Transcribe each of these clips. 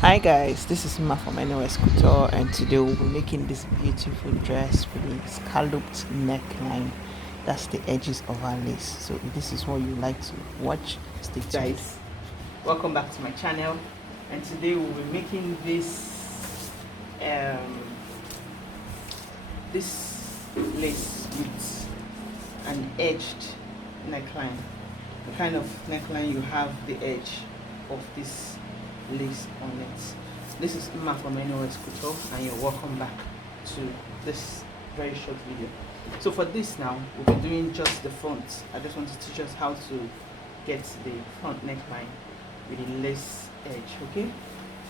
Hi guys, this is Ma from NOS Couture, and today we'll be making this beautiful dress with a scalloped neckline. That's the edges of our lace. So if this is what you like to watch, stay tuned. Guys, welcome back to my channel, and today we'll be making um, this lace with an edged neckline. The kind of neckline you have the edge of this lace on it. This is Uma from NOS Couture, and you're welcome back to this very short video. So for this now, we'll be doing just the front. I just want to teach us how to get the front neckline with the lace edge, okay?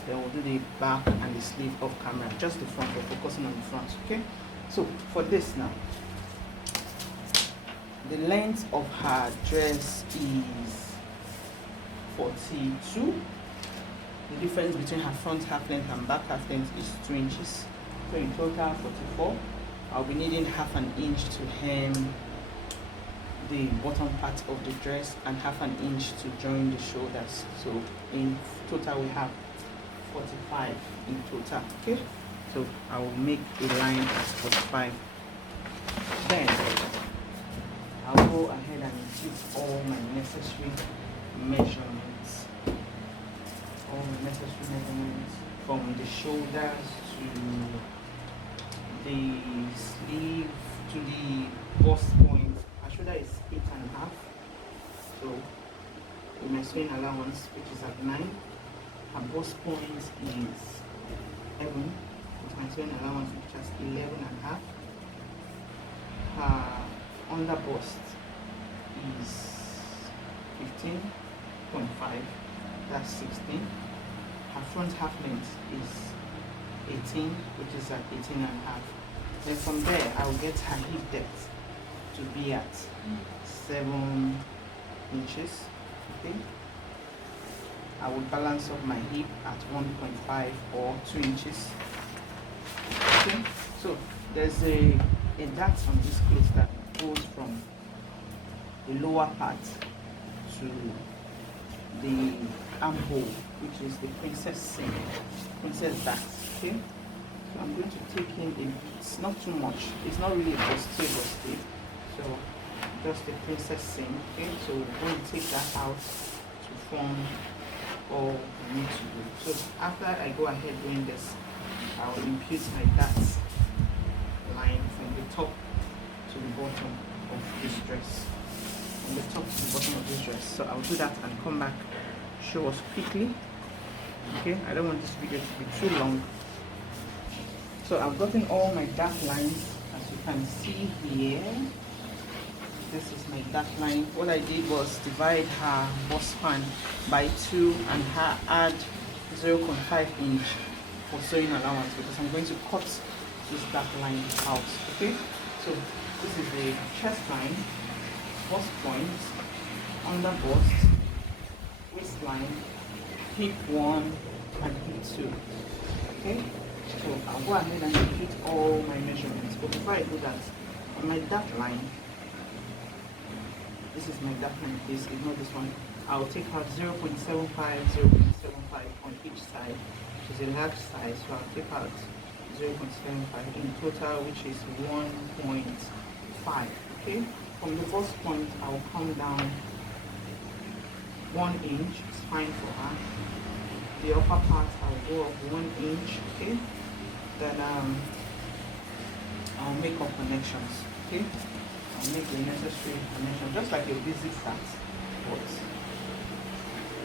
Then we'll do the back and the sleeve off camera. Just the front, we're focusing on the front, okay? So for this now, the length of her dress is 42. The difference between her front half length and back half length is 2 inches. So in total 44. I'll be needing half an inch to hem the bottom part of the dress and half an inch to join the shoulders. So in total we have 45 in total. Okay, so I will make a line of 45. Then I'll go ahead and give all my necessary measurements. All the necessary measurements from the shoulders to the sleeve to the bust point. Our shoulder is 8.5. So with my sewing allowance, which is at 9, her bust point is 11. With my sewing allowance, which is 11.5. Her under bust is 15.5. That's 16. Her front half length is 18, which is at 18.5. Then from there, I'll get her hip depth to be at 7 inches. Okay. I will balance up my hip at 1.5 or 2 inches. Okay. So there's a dart on this cloth that goes from the lower part to the armhole, which is the princess dart. Okay, so I'm going to take in a bit, not too much. It's not really busty. So just the princess seam. Okay, so we're going to take that out to form all we need to do. So after I go ahead doing this, I will impute my dart line from the top to the bottom of this dress. From the top to the bottom of this dress. So I'll do that and come back, show us quickly. Okay, I don't want this video to be too long. So I've gotten all my dark lines, as you can see here. This is my dark line. What I did was divide her bust span by 2 and add 0.5 inch for sewing allowance, because I'm going to cut this dark line out. Okay, so this is the chest line, bust point, under bust, waistline, hip 1 and hip 2. Okay, so I'll go ahead and repeat all my measurements. But before I do that, on my dark line, this is my dark line, please ignore this one. I'll take out 0.75 on each side, which is a large size, so I'll take out 0.75 in total, which is 1.5. Okay, from the bust point, I'll come down 1 inch. It's fine for her. The upper part, I'll go up 1 inch. Okay, then I'll make up connections. Okay, I'll make the necessary connection, just like a basic start. But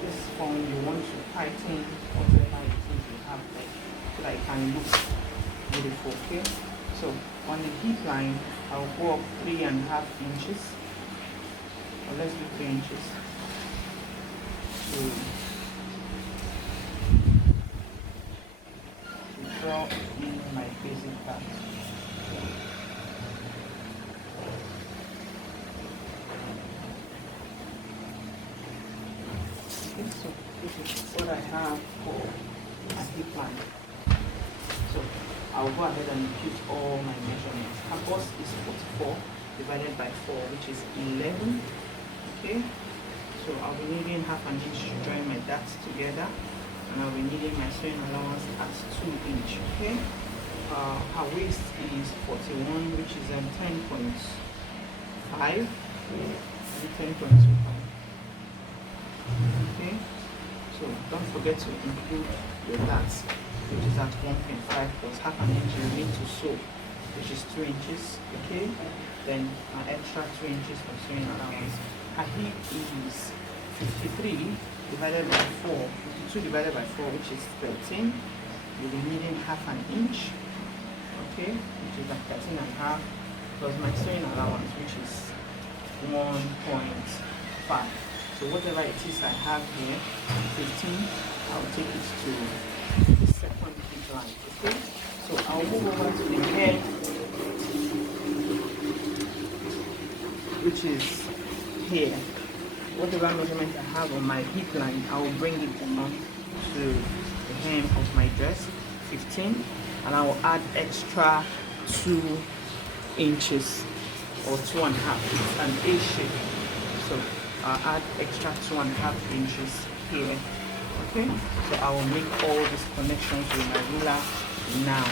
this form, you want to tighten whatever it is you have, like, so that it can look beautiful. Okay, so on the hip line, I'll go up 3.5 inches, or let's do 3 inches. To draw in my basic part. Okay, so this is what I have for my hip line. So I'll go ahead and impute all my measurements. Her bust is 44 divided by 4, which is 11. Okay, so I'll be needing half an inch to join my darts together. and I'll be needing my sewing allowance at 2 inch. Okay, her waist is 41, which is 10.5, 10.25. Okay, so don't forget to include your darts, which is at 1.5 plus half an inch you need to sew, which is 2 inches. Okay, then an extra 2 inches for sewing allowance. Her hip is 53 divided by 4, 52 divided by 4, which is 13. You'll be needing half an inch, okay, which is like 13 and a half, plus my sewing allowance, which is 1.5. So whatever it is I have here, 15, I'll take it to the second hip line, okay? So I'll move over to the hair, which is here. Whatever measurement I have on my hip line, I will bring it down to the hem of my dress, 15, and I will add extra 2 inches or 2.5. It's an A shape, so I'll add extra 2.5 inches here. Okay, so I will make all these connections with my ruler now.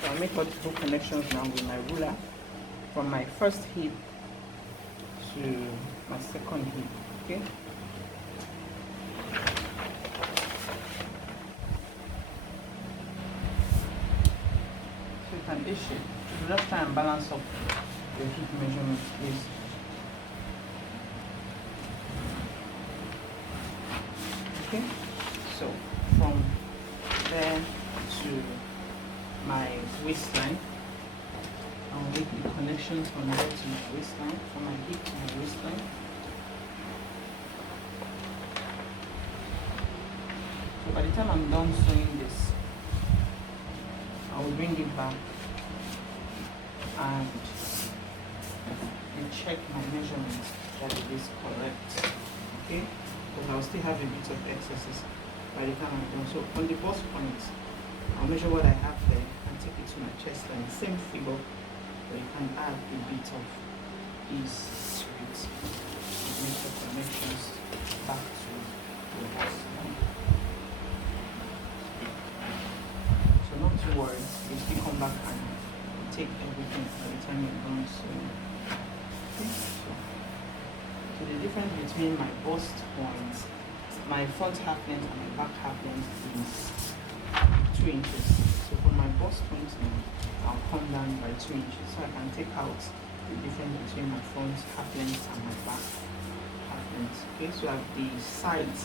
So I'll make all the 2 connections now with my ruler from my first hip to my second hip. Okay. So you can issue. So just try and balance up the hip measurements, please. Okay. So from there to my waistline, I'll make the connections from there to my waistline, from my hip to my waistline. So by the time I'm done sewing this, I will bring it back and check my measurements that it is correct. Okay, because I'll still have a bit of excesses by the time I'm done. So on the bust point, I'll measure what I have there and take it to my chest line. Same figure, but you can add a bit of ease to it and make the connections back to the bust line. So not to worry, you still come back and take everything by the time you're done. So the difference between my bust point, my front half length and my back half length is 2 inches. So for my bust point now, I'll come down by 2 inches, so I can take out the difference between my front half length and my back half length. Okay, so that the sides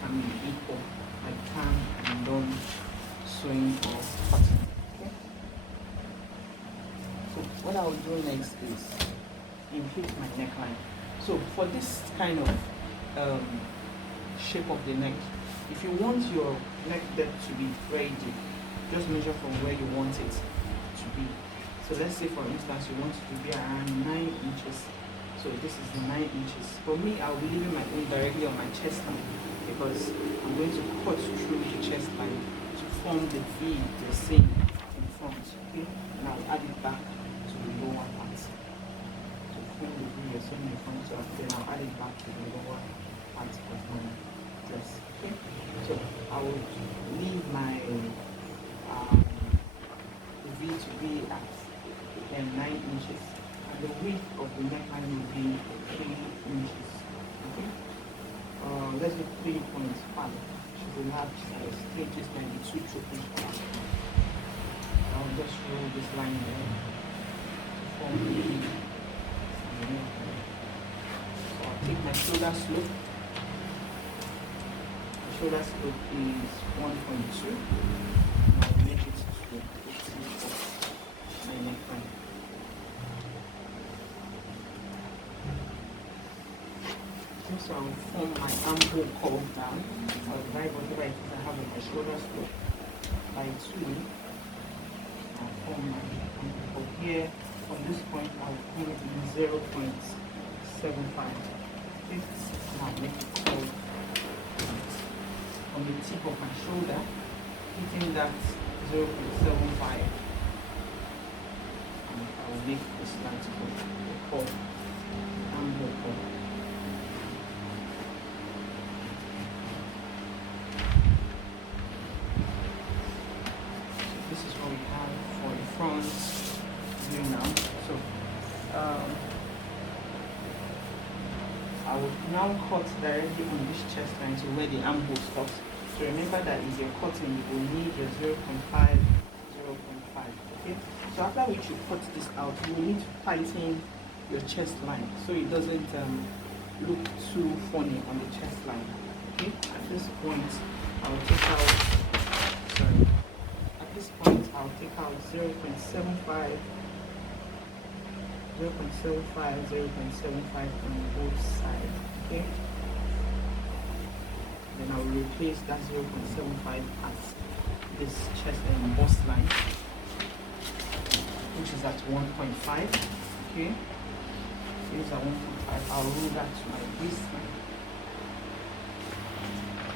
can be equal by the time I'm done sewing or cutting. Okay. So what I will do next is inflate my neckline. So for this kind of shape of the neck, if you want your neck depth to be very deep, just measure from where you want it to be. So let's say for instance you want it to be around 9 inches. So this is the 9 inches. For me, I'll be leaving my own directly on my chest line because I'm going to cut through the chest line to form the V you're seeing in front. Okay, and I'll add it back to the lower part. When the V you're seeing in front of, then I'll add it back to the lower part of my dress. Okay, so I will leave my V to be at 9 inches, and the width of the neckline will be 3 inches. Okay, let's do 3.5. Should be large size. 3 inches can be 2 inches. I'll just roll this line there to form the V. So I'll take my shoulder slope. The shoulder slope is 1.2. I'll make it to 15 for my neckline. So I'll form my armhole curve down. I'll divide whatever it is I have on my shoulder slope by 2. I'll form my armhole curve here. From this point, I'll put it in 0.75. Okay, and I'll make it curve from the tip of my shoulder, hitting that 0.75. And I will make this slight curl, angle curl. So this is what we have for the front view now. So I will now cut directly on this chest line to where the armhole stops. So remember that if you're cutting, you will need your 0.5, 0.5. Okay. So after which you cut this out, you will need to tighten your chest line so it doesn't look too funny on the chest line. Okay. At this point, I'll take out. Sorry. At this point, I'll take out 0.75. 0.75, 0.75 on both sides, okay? Then I will replace that 0.75 at this chest and bust line, which is at 1.5, okay? It is at 1.5. I'll roll that to my waistline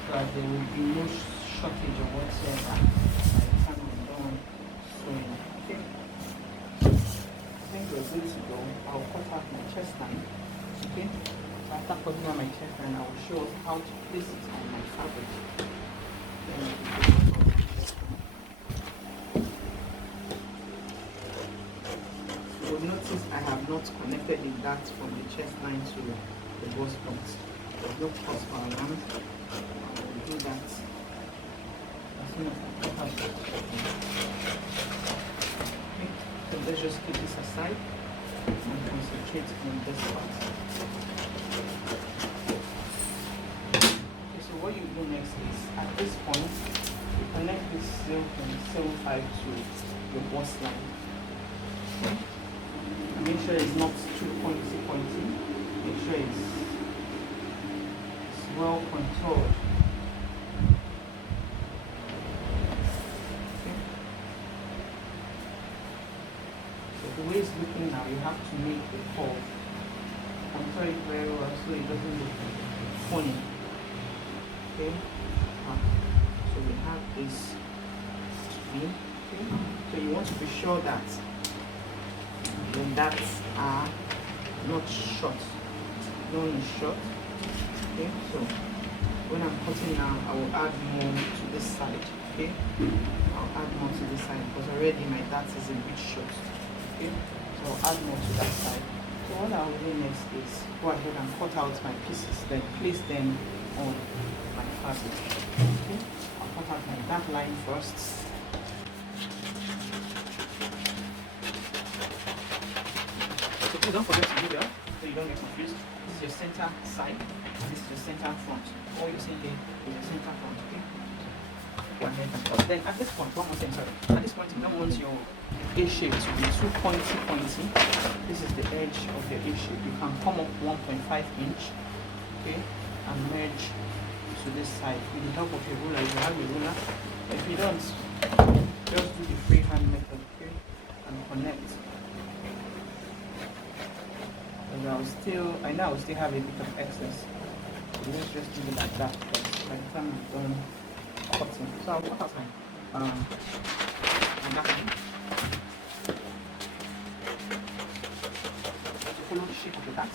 so that there will be no shortage or whatsoever by the time I'm done sewing, okay? I think we're good to go. I'll cut out my chest line. Okay? So after cutting out my chest line, I will show us how to place it on my fabric. You will notice I have not connected the darts from the chest line to the bust point. There's no cross bar around. I will do that as soon as I cut out the chest line. So let's just keep this aside and concentrate on this part. Okay, so what you do next is, at this point, you connect this 0.75 to your bust line. Okay? And make sure it's not too pointy. Make sure it's well contoured. The way it's looking now, you have to make the curve. Contour it very well so it doesn't look funny. Okay? So we have this screen. Okay? So you want to be sure that the darts are not short. No one is short. Okay? So when I'm cutting now, I will add more to this side. Okay? I'll add more to this side because already my dart is a bit short. Okay, so I'll add more to that side. So what I will do next is go ahead and cut out my pieces, then place them on my fabric. Okay, I'll cut out my dark line first. So please don't forget to do that so you don't get confused. This is your center side, and this is your center front. All you see here is your center front. Okay. Go ahead and cut. Then at this point, one more thing, sorry. At this point, you don't want your A shape to be too pointy. This is the edge of your A shape. You can come up 1.5 inch, okay, and merge to this side with the help of your ruler. If you have a ruler, if you don't, just do the freehand method, okay, and connect. Because I know I'll still have a bit of excess. So let's just do it like that first. By the time I'm done cutting, so I'll cut out my dark. Follow the shape of the dart.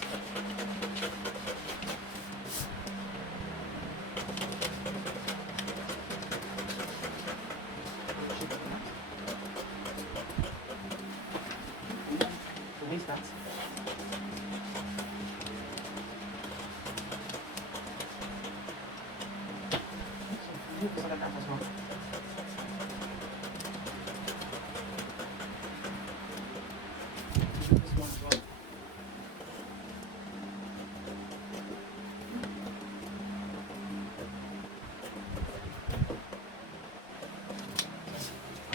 Release that. Move the other dart as well. This one as well.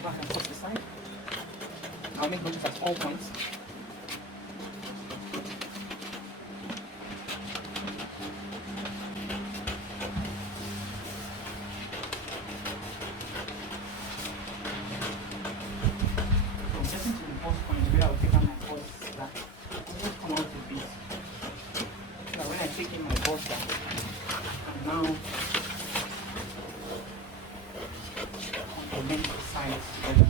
Back and cut the side. I'll make notes at all points. So getting to the first point where I'll take out my first back. I'll just come out a bit. So when I take in my first back, and now complement the sides together.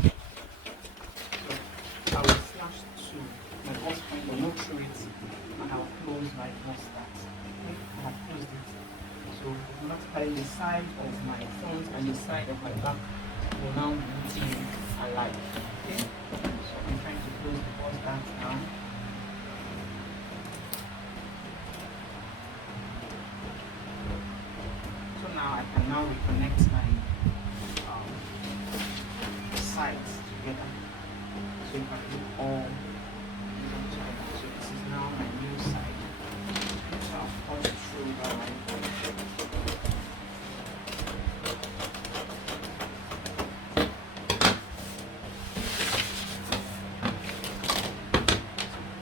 So I will slash 2. right now start. Okay, I have closed it. So automatically the side of my front and the side of my back will now be alike. Okay, so I'm trying to close the bust back now. So now I can now reconnect my sides together. So you can look all together. So this is now my new side. So I'll cut through that line.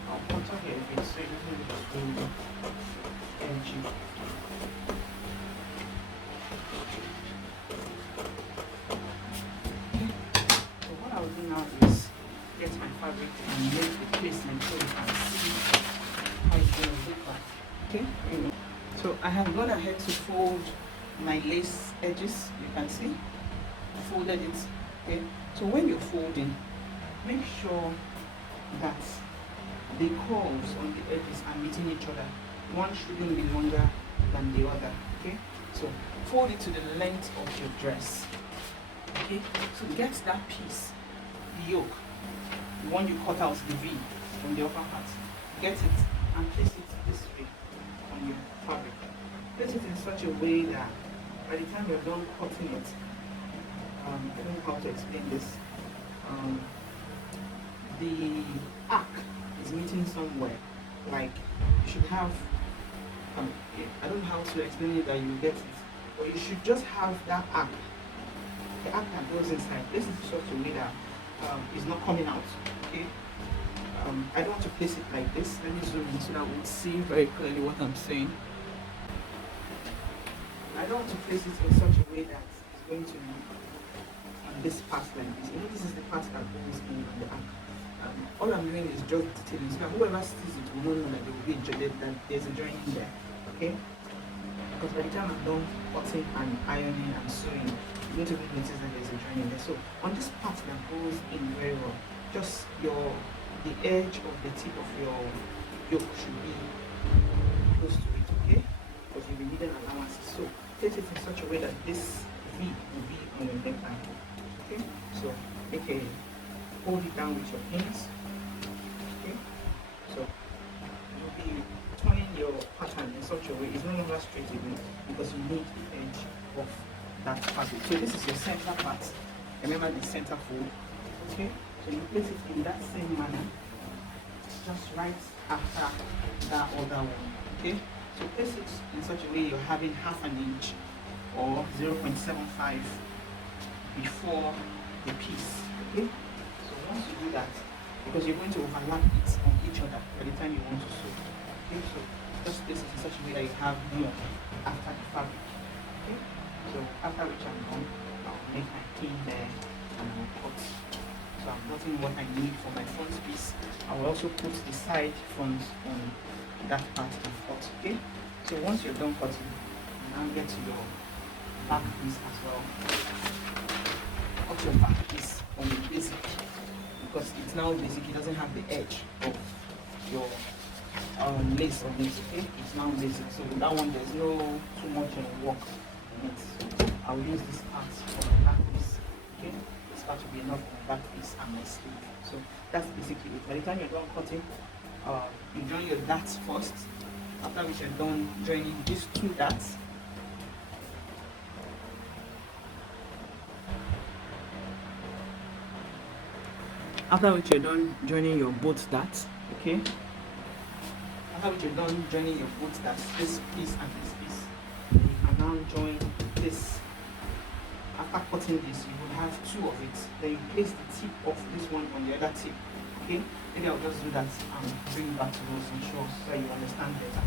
I'll contour here a bit so it doesn't look too edgy. I'll do now is get my fabric and make the placement so you can see how it's going to look like. Okay, so I have gone ahead to fold my lace edges. You can see I folded it. Okay, so when you're folding, make sure that the curves on the edges are meeting each other. One shouldn't be longer than the other. Okay, so fold it to the length of your dress. Okay, so get that piece, the yoke, the one you cut out the V from the upper part, get it and place it this way on your fabric. Place it in such a way that by the time you're done cutting it, I don't know how to explain this, the arc is meeting somewhere. Like you should have, I don't know how to explain it that you get it, but you should just have that arc. The arc that goes inside. This is such a way that it's not coming out. Okay. I don't want to place it like this. Let me zoom in so that we'll see very clearly what I'm saying. I don't want to place it in such a way that it's going to be on this part like this. You know, this is the part that goes in on the arc. All I'm doing is just detailing. So whoever sees it will not know that there will be that there's a joining there. Okay. Because by the time I'm done cutting and ironing and sewing, you don't even notice that there's a joining there. So on this part that goes in very well, just the edge of the tip of your yoke should be close to it, okay? Because you'll be needing allowances. So place it in such a way that this V will be on your neckline. Okay? So hold it down with your pins. Okay? So you'll be turning your pattern in such a way it's no longer straight again because you need the edge of that fabric. So this is your center part. Remember the center fold. Okay, so you place it in that same manner, just right after that other one. Okay, so place it in such a way you're having half an inch or 0.75 before the piece. Okay, so once you do that, because you're going to overlap it on each other by the time you want to sew. Okay, so just place it in such a way that you have more after the fabric. Okay, so after which I'm done, I'll make my pin there and I'll cut. So I'm cutting what I need for my front piece. I will also put the side fronts on that part and cut. Okay, so once you're done cutting, you now get to your back piece as well. Cut your back piece on the basic because it's now basic. It doesn't have the edge of your lace on it. Okay, it's now basic. So with that one, there's no too much work in it. So I'll use this part for my back piece. Okay, this part will be enough for my back piece and my sleeve. So that's basically it. By the time you're done cutting, you join your darts first. After which you're done joining these two darts. After which you're done joining your both darts, okay? After which you're done joining your both darts, this piece and this piece, you can now join this. After cutting this, you will have two of it. Then you place the tip of this one on the other tip, okay? Maybe I'll just do that and bring it back to those and show so you understand better.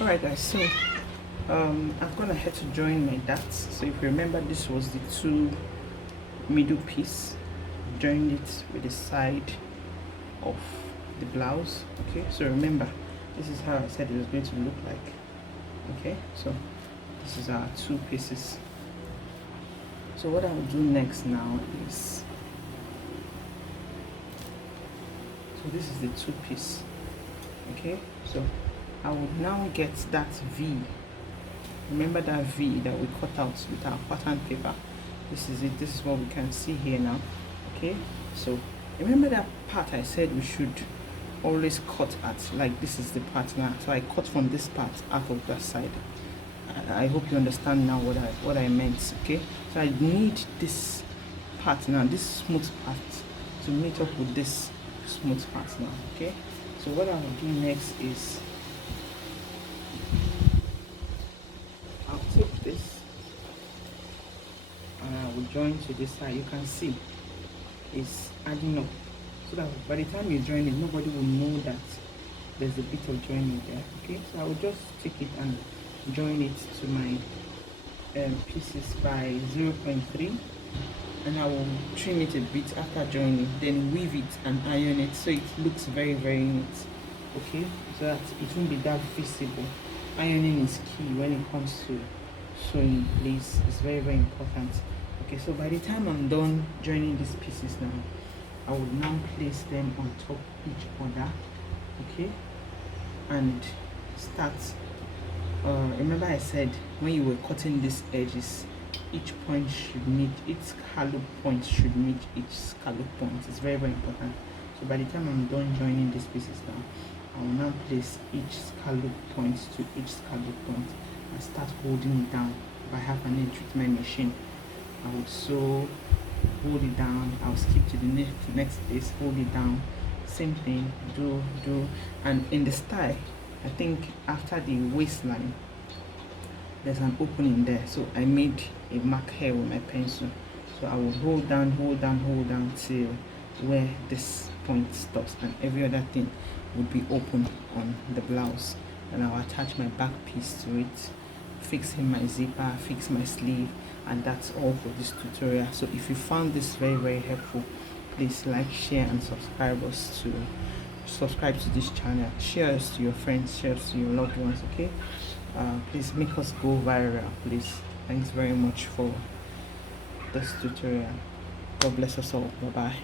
Alright guys, so I've gone ahead to join my darts. So if you remember, this was the two middle piece. Joined it with the side of the blouse. Okay, so remember, this is how I said it was going to look like. Okay, so this is our two pieces. So what I'll do next now is, so this is the two piece. Okay, so I will now get that V. Remember that V that we cut out with our pattern paper. This is it. This is what we can see here now. Okay, so remember that part I said we should always cut at, like this is the part now, so I cut from this part out of that side. I hope you understand now what I meant. Okay, so I need this part now, this smooth part, to meet up with this smooth part now. Okay, so what I will do next is I'll take this and I will join to this side. You can see it's adding up, so that by the time you join it, nobody will know that there's a bit of joining there. Okay, so I will just take it and join it to my pieces by 0.3, and I will trim it a bit after joining, then weave it and iron it so it looks very neat. Okay, so that it won't be that visible. Ironing is key when it comes to sewing place. It's very important. Okay, so by the time I'm done joining these pieces now, I will now place them on top each other. Okay, and start. Remember I said when you were cutting these edges, each point should meet, each scallop point should meet each scallop point. It's very important. So by the time I'm done joining these pieces now, I will now place each scallop point to each scallop point and start holding it down. If I have an edge with my machine, I would sew, hold it down. I'll skip to the next place, hold it down. Same thing, do, and in the style, I think after the waistline, there's an opening there, so I made a mark here with my pencil. So I will hold down till where this point stops, and every other thing would be open on the blouse. And I'll attach my back piece to it, fix in my zipper, fix my sleeve, and that's all for this tutorial. So if you found this very helpful, please like, share, and subscribe to this channel. Share us to your friends, share us to your loved ones. Okay, please make us go viral, please. Thanks very much for this tutorial. God bless us all. Bye bye.